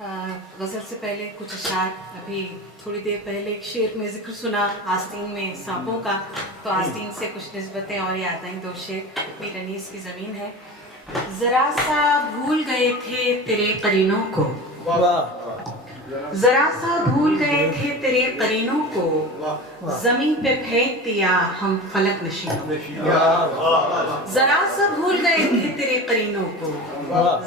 غزل سے پہلے کچھ اشعار، ابھی تھوڑی دیر پہلے ایک شعر میں ذکر سنا آستین میں سانپوں کا، تو آستین سے کچھ نسبتیں اور یاد آئیں. دو شعر میر انیس کی زمین ہے. ذرا سا بھول گئے تھے تیرے قرینوں کو، ذرا سا بھول گئے تھے تیرے قرینوں کو، زمین پہ پھینک دیا ہم فلک نشینوں کو. ذرا سا بھول گئے تھے تیرے قرینوں کو،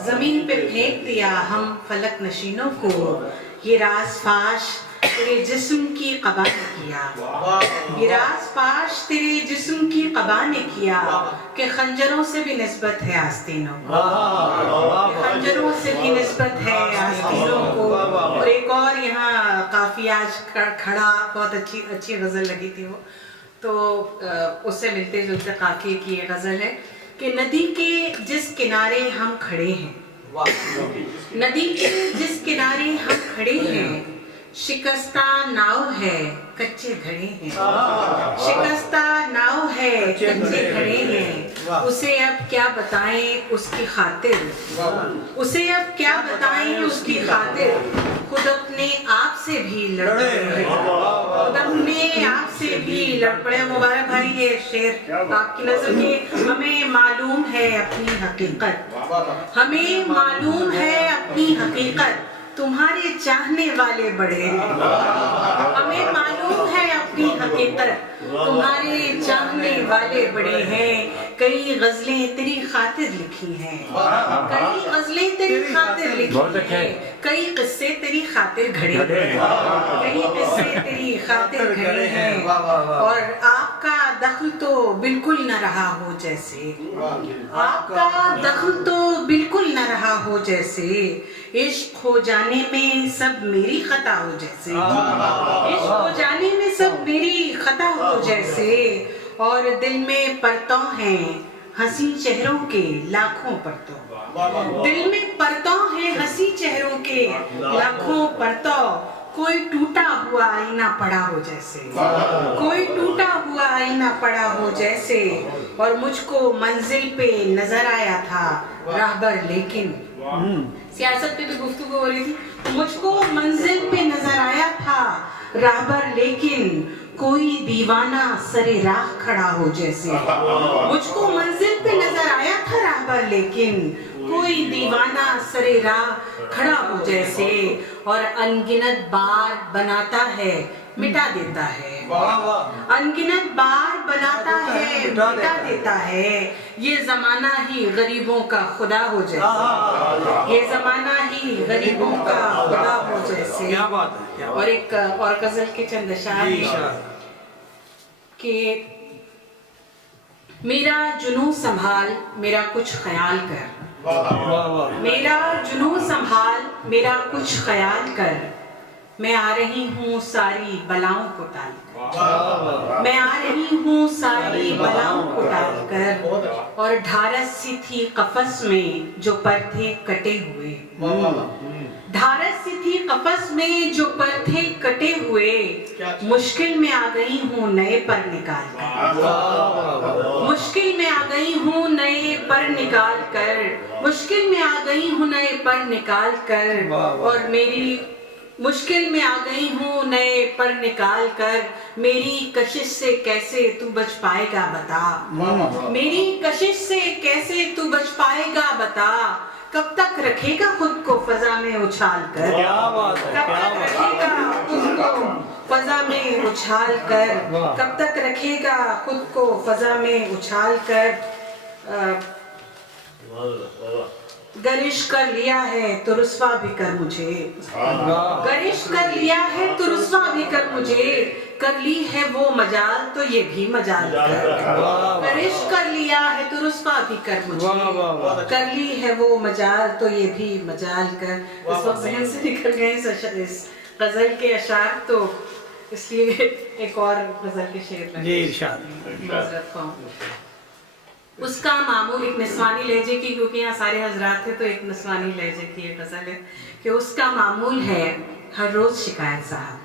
زمین پہ پھینک دیا ہم فلک نشینوں کو. یہ راز فاش تیرے جسم کی قبا نے کیا، یہ راز فاش تیرے جسم کی قبا نے کیا، کہ خنجروں سے بھی نسبت ہے آستینوں کو، کہ خنجروں سے بھی نسبت ہے آستینوں کو. اور ایک اور یہاں قافیہ کھڑا، بہت اچھی غزل لگی تھی وہ، تو اس سے ملتے جلتے قافیے کی یہ غزل ہے کہ ندی کے جس کنارے ہم کھڑے ہیں، ندی کے جس کنارے ہم کھڑے ہیں، شکستہ ناؤ ہے کچے گھڑے ہیں، شکستہ ناؤ ہے کچے گھڑے ہیں. اسے اب کیا بتائیں اس کی خاطر، اسے اب کیا بتائیں اس کی خاطر، خود اپنے آپ سے بھی لڑ پڑے، خود اپنے آپ سے بھی لڑ پڑے. مبارک بھائی یہ شعر آپ کی نظر میں. ہمیں معلوم ہے اپنی حقیقت، ہمیں معلوم ہے اپنی حقیقت، تمہارے چاہنے والے بڑے ہیں. ہمیں معلوم ہے اپنی حقیقت، تمہارے چاہنے والے بڑے ہیں. کئی غزلیں تیری خاطر لکھی ہیں، کئی غزلیں تیری خاطر لکھی ہیں، کئی قصے تیری خاطر گھڑے ہیں، کئی قصے تیری خاطر گھڑے ہیں. اور آپ کا دخل تو بالکل نہ رہا ہو جیسے، آپ کا دخل تو بالکل نہ رہا ہو جیسے، عشق ہو جانے میں سب میری خطا ہو جیسے، عشق ہو جانے میں سب میری خطا ہو جیسے. اور دل میں پرتوں ہیں ہنسی چہروں کے لاکھوں پرتوں، دل میں پرتوں ہیں ہنسی چہروں کے لاکھوں پرتوں. کوئی ٹوٹا ہوا آئینہ پڑا ہو جیسے، کوئی ٹوٹا ہوا آئینہ پڑا ہو جیسے. اور مجھ کو منزل پہ نظر آیا تھا راہبر لیکن، سیاست پہ بھی گفتگو ہو رہی تھی، مجھ کو منزل پہ نظر آیا تھا راہبر لیکن، کوئی دیوانہ سرے راہ کھڑا ہو جیسے. مجھ کو منزل پہ نظر آیا تھا راہبر لیکن، کوئی دیوانہ سرے راہ کھڑا ہو جیسے. اور انگنت بار بناتا ہے مٹا دیتا ہے، انگنت بار بناتا ہے مٹا دیتا ہے. یہ زمانہ ہی غریبوں کا خدا ہو جیسے، یہ زمانہ ہی غریبوں کا خدا ہو جیسے. اور ایک اور غزل کے چند اشعار ہیں کہ میرا جنوں سنبھال میرا کچھ خیال کر، میرا جنوں سنبھال میرا کچھ خیال کر، میں آ رہی ہوں ساری بلاؤں کو ٹال کر، میں آ رہی ہوں ساری بلاؤں کو ٹال کر. اور ڈھارس سی تھی قفس میں جو پر تھے کٹے ہوئے، ڈھارس سی تھی قفس میں جو پر تھے کٹے ہوئے، مشکل میں آ گئی ہوں نئے پر نکال کر، مشکل میں آ گئی ہوں نئے پر نکال کر، مشکل میں آ گئی ہوں نئے پر نکال کر. اور میری مشکل میں آ گئی ہوں نئے پر نکال کر، میری کشش سے کیسے تو بچ پائے گا بتا، میری کشش سے کیسے تو بچ پائے گا بتا. کب تک رکھے گا خود کو فضا میں اچھال کر، کب تک رکھے گا خود کو فضا میں اچھال کر، کب تک رکھے گا خود کو فضا میں اچھال کر. گر عشق کر لیا ہے تو رسوا بھی کر مجھے، گر عشق کر لیا ہے تو رسوا بھی کر مجھے، کر لی ہے وہ مجال تو یہ بھی مجال کر. گر عشق کر لیا ہے تو رسوا بھی کر مجھے، کر لی ہے وہ مجال تو یہ بھی مجال کر. اس وقت ذہن سے نکل گئے اس غزل کے اشعار، تو اس لیے ایک اور غزل کے شعر معذرت خواہ. اس کا معمول ایک نسوانی لہجے کی، کیونکہ یہاں سارے حضرات تھے تو ایک نسوانی لہجے کی ایک غزل ہے کہ اس کا معمول ہے ہر روز شکایت صاحب،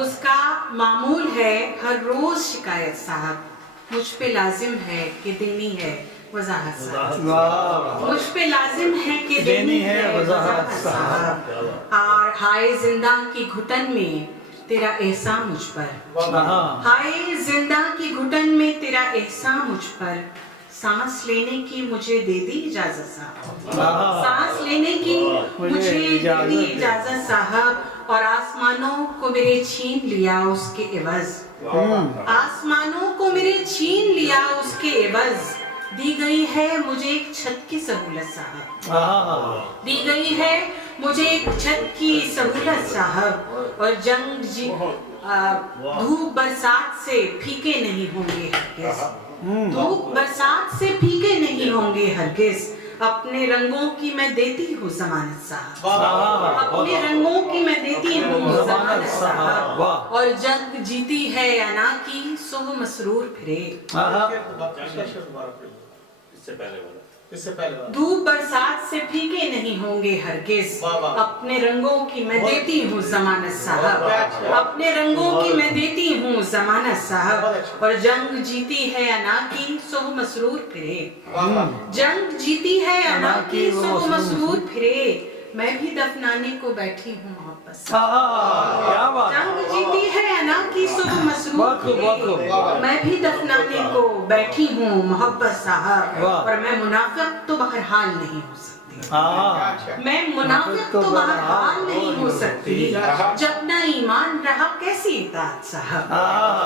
اس کا معمول ہے ہر روز شکایت صاحب، مجھ پہ لازم ہے کہ دینی ہے وضاحت صاحب، مجھ پہ لازم ہے کہ دینی ہے وضاحت صاحب، اور ہائے زندہ کی گھٹن میں تیرا احسان مجھ پر، ہائے زندہ کی گھٹن میں تیرا احسان مجھ پر، سانس لینے کی مجھے دے دی اجازت صاحب، سانس لینے کی مجھے دے دی اجازت صاحب، اور آسمانوں کو میرے چھین لیا اس کے عوض، آسمانوں کو میرے چھین لیا اس کے عوض، دی گئی ہے مجھے ایک چھت کی سہولت صاحب، دی گئی ہے مجھے ایک چھت کی سہولت صاحب، اور جنگ دھوپ برسات سے پھیکے نہیں ہوں گے ہرگز، دھوپ برسات سے پھیکے نہیں ہوں گے ہرگز، اپنے رنگوں کی میں دیتی ہوں ضمانت صاحب، اپنے رنگوں کی میں دیتی ہوں ضمانت صاحب، اور جنگ جیتی ہے یا نہ کی سو مسرور پھرے، دھوپ برسات سے پھیکے نہیں ہوں گے ہرگز، اپنے رنگوں کی میں دیتی ہوں ضمانت صاحب، اپنے رنگوں کی میں دیتی ہوں ضمانت صاحب، اور جنگ جیتی ہے یا نہ کی سو مسرور پھرے، جنگ جیتی ہے یا نہ کی سو مسرور پھرے، میں بھی دفنانے کو بیٹھی ہوں محبت صاحب، جنگ جیتی ہے یا نہ کی سو مسرور پھرے، میں بھی دفنانے کو بیٹھی ہوں محبت صاحب، اور میں منافق تو بہرحال نہیں ہو سکتی، میں منافق تو بہرحال نہیں ہو سکتی، جب نہ ایمان رہا کیسی اطاعت صاحب،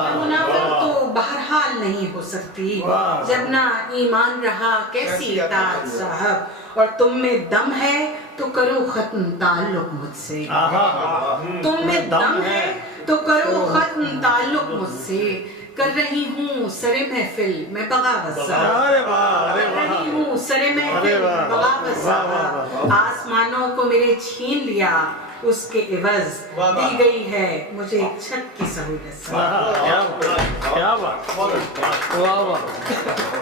میں منافق تو بہرحال نہیں ہو سکتی، جب نہ ایمان رہا کیسی اطاعت صاحب، اور تم میں دم ہے تو کرو ختم تعلق مجھ سے، تم میں دم ہے تو کرو ختم تعلق مجھ سے، کر رہی ہوں سر محفل میں بغاوت صاحب، کر رہی ہوں سر محفل میں بغاوت صاحب، آسمانوں کو میرے چھین لیا اس کے عوض، دی گئی ہے مجھے ایک چھت کی سہولت صاحب۔ کیا بات، واہ واہ۔